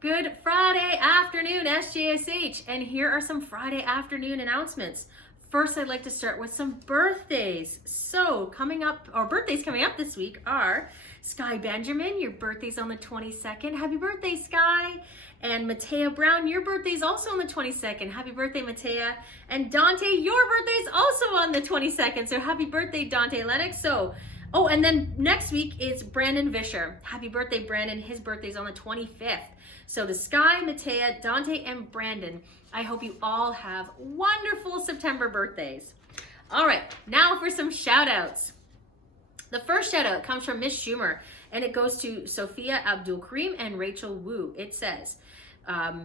Good Friday afternoon, SJSH, and here are some Friday afternoon announcements. First, I'd like to start with some birthdays. So, birthdays coming up this week are Sky Benjamin, your birthday's on the 22nd. Happy birthday, Sky. And Matea Brown, your birthday's also on the 22nd. Happy birthday, Matea. And Dante, your birthday's also on the 22nd. So happy birthday, Dante Lennox. And then next week is Brandon Vischer. Happy birthday, Brandon. His birthday's on the 25th. So to Sky, Matea, Dante, and Brandon, I hope you all have wonderful September birthdays. All right, now for some shout outs. The first shout out comes from Miss Schumer, and it goes to Sophia Abdul Karim and Rachel Wu. It says,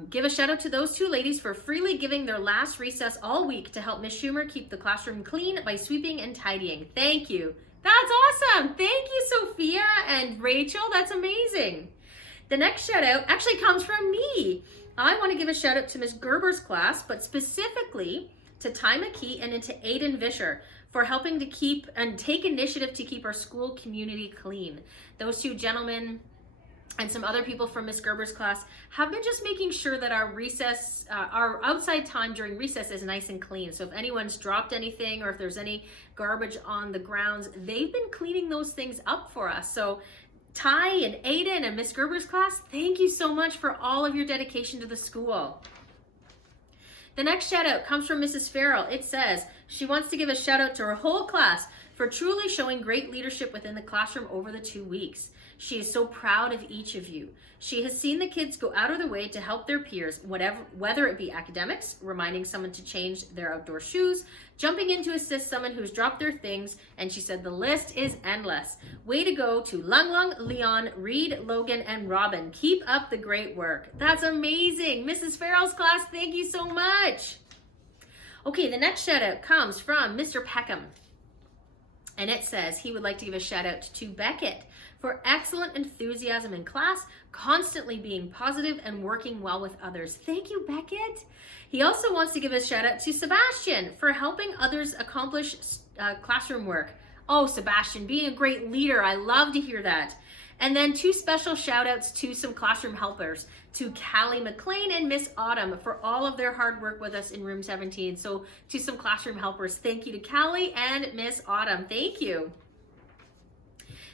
give a shout out to those two ladies for freely giving their last recess all week to help Miss Schumer keep the classroom clean by sweeping and tidying. Thank you. That's awesome. Thank you, Sophia and Rachel. That's amazing. The next shout out actually comes from me. I want to give a shout out to Miss Gerber's class, but specifically to Ty McKee and to Aiden Vischer for helping to keep and take initiative to keep our school community clean. Those two gentlemen and some other people from Miss Gerber's class have been just making sure that our recess, our outside time during recess is nice and clean. So if anyone's dropped anything or if there's any garbage on the grounds, they've been cleaning those things up for us. So Ty and Aiden and Miss Gerber's class, thank you so much for all of your dedication to the school. The next shout out comes from Mrs. Farrell. It says she wants to give a shout out to her whole class for truly showing great leadership within the classroom over the 2 weeks. She is so proud of each of you. She has seen the kids go out of their way to help their peers, whether it be academics, reminding someone to change their outdoor shoes, jumping in to assist someone who's dropped their things, and she said the list is endless. Way to go to Lung Lung, Leon, Reed, Logan, and Robin. Keep up the great work. That's amazing. Mrs. Farrell's class, thank you so much. Okay, the next shout out comes from Mr. Peckham. And it says he would like to give a shout out to Beckett for excellent enthusiasm in class, constantly being positive and working well with others. Thank you, Beckett. He also wants to give a shout out to Sebastian for helping others accomplish classroom work. Oh, Sebastian, being a great leader. I love to hear that. And then two special shout outs to some classroom helpers, to Callie McLean and Miss Autumn for all of their hard work with us in room 17. So to some classroom helpers, thank you to Callie and Miss Autumn. Thank you.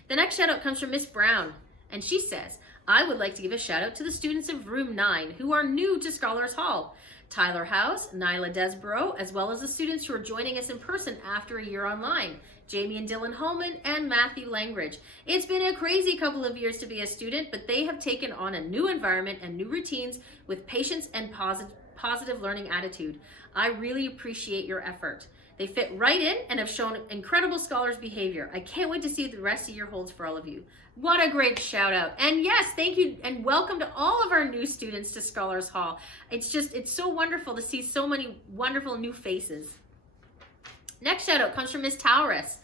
The next shout out comes from Miss Brown, and she says, I would like to give a shout out to the students of room 9 who are new to Scholars Hall. Tyler House, Nyla Desborough, as well as the students who are joining us in person after a year online. Jamie and Dylan Holman and Matthew Langridge. It's been a crazy couple of years to be a student, but they have taken on a new environment and new routines with patience and positive learning attitude. I really appreciate your effort. They fit right in and have shown incredible scholars behavior. I can't wait to see what the rest of the year holds for all of you. What a great shout out. And yes, thank you and welcome to all of our new students to Scholars Hall. It's so wonderful to see so many wonderful new faces. Next shout out comes from Miss Taurus.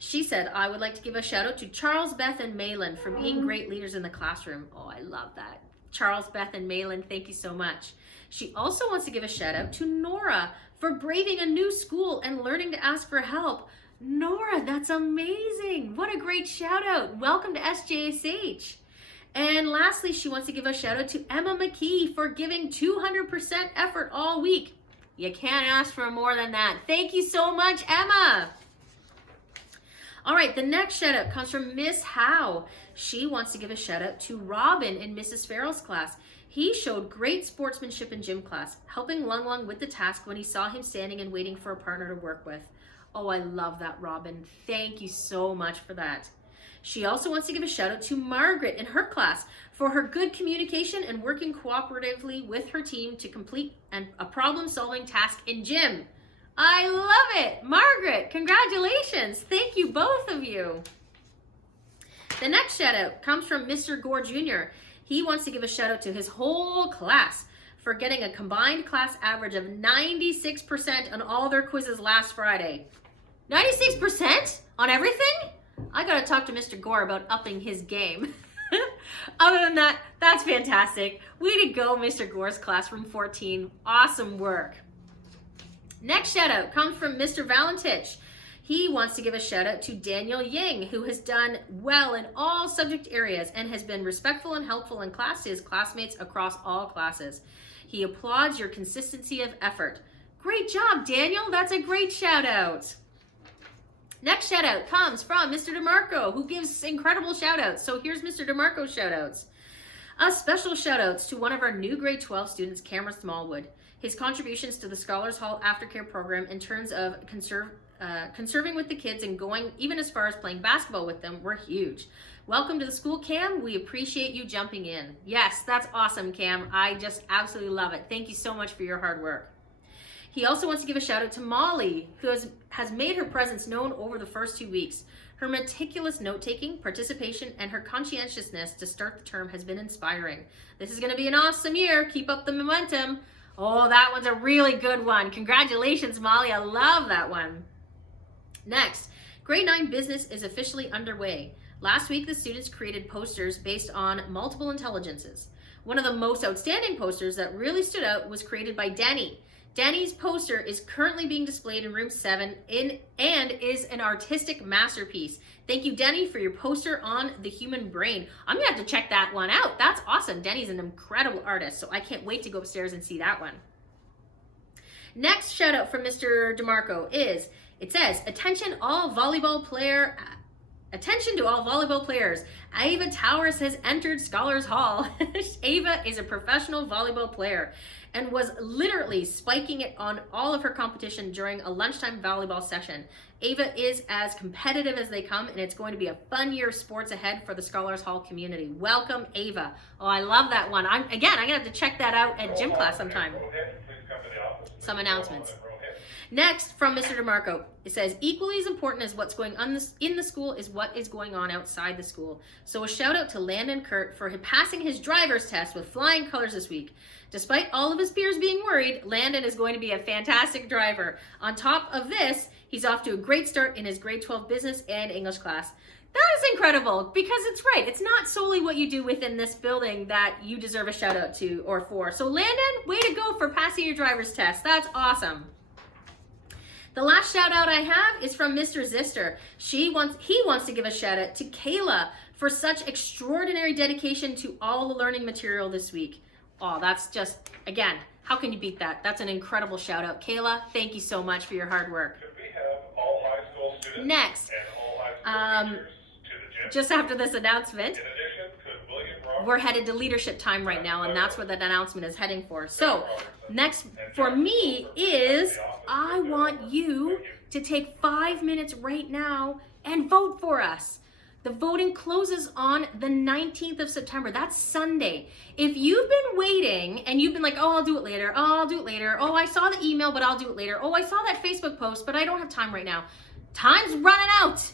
She said, I would like to give a shout out to Charles, Beth, and Malin for being great leaders in the classroom. Oh, I love that. Charles, Beth, and Malin, thank you so much. She also wants to give a shout out to Nora for braving a new school and learning to ask for help. Nora, that's amazing. What a great shout out. Welcome to SJSH. And lastly, she wants to give a shout out to Emma McKee for giving 200% effort all week. You can't ask for more than that. Thank you so much, Emma. All right, the next shout out comes from Miss Howe. She wants to give a shout out to Robin in Mrs. Farrell's class. He showed great sportsmanship in gym class, helping Lung Lung with the task when he saw him standing and waiting for a partner to work with. Oh, I love that, Robin. Thank you so much for that. She also wants to give a shout out to Margaret in her class for her good communication and working cooperatively with her team to complete a problem-solving task in gym. I love it. Margaret, congratulations. Thank you, both of you. The next shout out comes from Mr. Gore Jr. He wants to give a shout out to his whole class for getting a combined class average of 96% on all their quizzes last Friday. 96% on everything? I gotta talk to Mr. Gore about upping his game. Other than that, that's fantastic. Way to go, Mr. Gore's class, room 14. Awesome work. Next shout out comes from Mr. Valentich. He wants to give a shout out to Daniel Yang, who has done well in all subject areas and has been respectful and helpful in class to his classmates across all classes. He applauds your consistency of effort. Great job, Daniel. That's a great shout out. Next shout out comes from Mr. Demarco, who gives incredible shout outs. So here's Mr. Demarco's shout outs. A special shout outs to one of our new grade 12 students, Cameron Smallwood. His contributions to the Scholars Hall Aftercare program in terms of conserving with the kids and going even as far as playing basketball with them were huge. Welcome to the school, Cam. We appreciate you jumping in. Yes, that's awesome, Cam. I just absolutely love it. Thank you so much for your hard work. He also wants to give a shout out to Molly, who has made her presence known over the first 2 weeks. Her meticulous note-taking, participation, and her conscientiousness to start the term has been inspiring. This is going to be an awesome year. Keep up the momentum. Oh, that one's a really good one. Congratulations, Molly. I love that one. Next, grade 9 business is officially underway. Last week, the students created posters based on multiple intelligences. One of the most outstanding posters that really stood out was created by Danny. Danny's poster is currently being displayed in room 7 and is an artistic masterpiece. Thank you, Danny, for your poster on the human brain. I'm gonna have to check that one out. That's awesome. Danny's an incredible artist, so I can't wait to go upstairs and see that one. Next shout out from Mr. Demarco is, it says, attention to all volleyball players. Ava Taurus has entered Scholars Hall. Ava is a professional volleyball player and was literally spiking it on all of her competition during a lunchtime volleyball session. Ava is as competitive as they come, and it's going to be a fun year of sports ahead for the Scholars Hall community. Welcome, Ava. Oh, I love that one. I'm gonna have to check that out at gym class sometime. Some announcements. Next, from Mr. Demarco, it says, equally as important as what's going on in the school is what is going on outside the school. So a shout out to Landon Kurt for passing his driver's test with flying colors this week. Despite all of his peers being worried, Landon is going to be a fantastic driver. On top of this, he's off to a great start in his grade 12 business and English class. That is incredible, because it's right. It's not solely what you do within this building that you deserve a shout out to or for. So Landon, way to go for passing your driver's test. That's awesome. The last shout out I have is from Mr. Zister. He wants to give a shout out to Kayla for such extraordinary dedication to all the learning material this week. Oh, that's just, again, how can you beat that? That's an incredible shout out. Kayla, thank you so much for your hard work. Could we have all high school students next, and all high school teachers to the gym? Just after this announcement, In addition, could William Roberts, we're headed to leadership time right now, and that's what that announcement is heading for. So next for me is, I want you to take 5 minutes right now and vote for us. The voting closes on the 19th of September. That's Sunday. If you've been waiting and you've been like, oh, I'll do it later. Oh, I'll do it later. Oh, I saw the email, but I'll do it later. Oh, I saw that Facebook post, but I don't have time right now. Time's running out.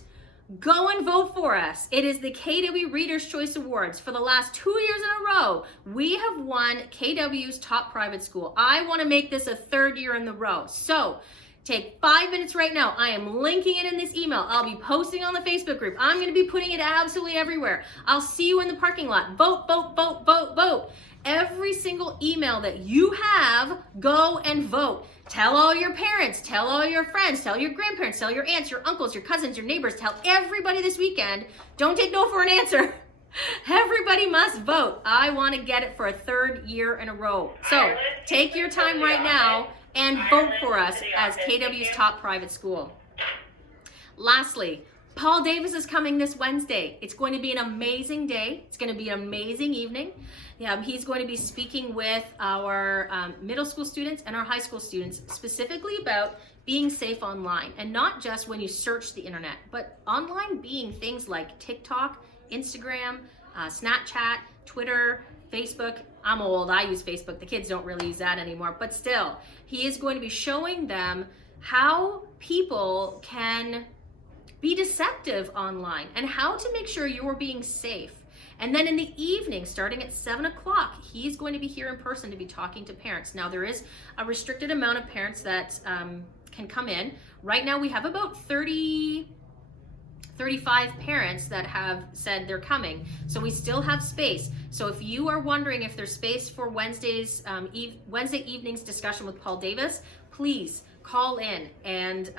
Go and vote for us. It is the KW Reader's Choice Awards. For the last 2 years in a row, we have won KW's top private school. I want to make this a 3rd year in a row. So take 5 minutes right now. I am linking it in this email. I'll be posting on the Facebook group. I'm going to be putting it absolutely everywhere. I'll see you in the parking lot. Vote, vote, vote, vote, vote. Every single email that you have, go and vote. Tell all your parents, tell all your friends, tell your grandparents, tell your aunts, your uncles, your cousins, your neighbors, tell everybody this weekend. Don't take no for an answer. Everybody must vote. I want to get it for a 3rd year in a row. So take your time right now and vote for us as KW's top private school. Lastly, Paul Davis is coming this Wednesday. It's going to be an amazing day. It's going to be an amazing evening. He's going to be speaking with our middle school students and our high school students specifically about being safe online, and not just when you search the internet, but online being things like TikTok, Instagram, Snapchat, Twitter, Facebook. I'm old, I use Facebook. The kids don't really use that anymore, but still, he is going to be showing them how people can be deceptive online and how to make sure you're being safe. And then in the evening, starting at 7 o'clock, he's going to be here in person to be talking to parents. Now, there is a restricted amount of parents that can come in. Right now, we have about 35 parents that have said they're coming. So we still have space. So if you are wondering if there's space for Wednesday evening's discussion with Paul Davis, please call in and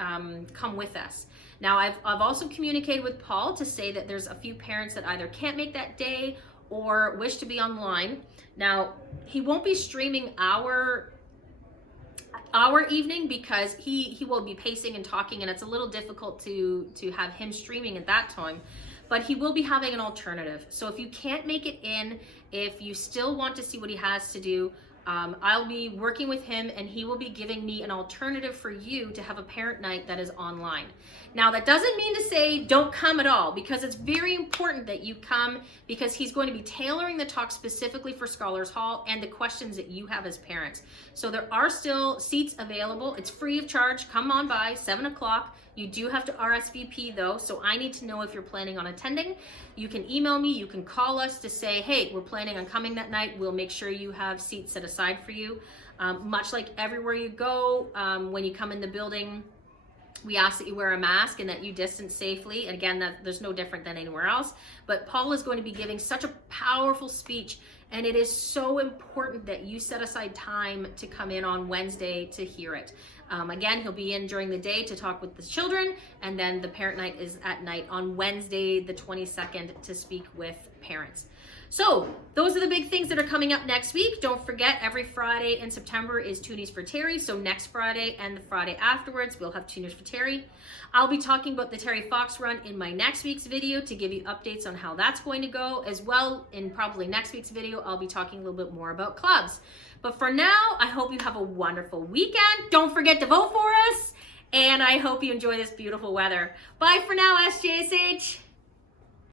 come with us. Now, I've also communicated with Paul to say that there's a few parents that either can't make that day or wish to be online. Now, he won't be streaming our evening because he will be pacing and talking, and it's a little difficult to have him streaming at that time. But he will be having an alternative. So if you can't make it in, if you still want to see what he has to do, I'll be working with him, and he will be giving me an alternative for you to have a parent night that is online. Now, that doesn't mean to say don't come at all, because it's very important that you come, because he's going to be tailoring the talk specifically for Scholars Hall and the questions that you have as parents. So there are still seats available. It's free of charge. Come on by 7 o'clock. You do have to RSVP though, so I need to know if you're planning on attending. You can email me, you can call us to say, hey, we're planning on coming that night. We'll make sure you have seats set aside for you. Much like everywhere you go, when you come in the building, we ask that you wear a mask and that you distance safely. And again, there's no different than anywhere else. But Paul is going to be giving such a powerful speech, and it is so important that you set aside time to come in on Wednesday to hear it. Again, he'll be in during the day to talk with the children, and then the parent night is at night on Wednesday, the 22nd, to speak with parents. So those are the big things that are coming up next week. Don't forget, every Friday in September is Toonies for Terry. So next Friday and the Friday afterwards, we'll have Toonies for Terry. I'll be talking about the Terry Fox run in my next week's video to give you updates on how that's going to go. As well, in probably next week's video, I'll be talking a little bit more about clubs. But for now, I hope you have a wonderful weekend. Don't forget to vote for us. And I hope you enjoy this beautiful weather. Bye for now, SJSH.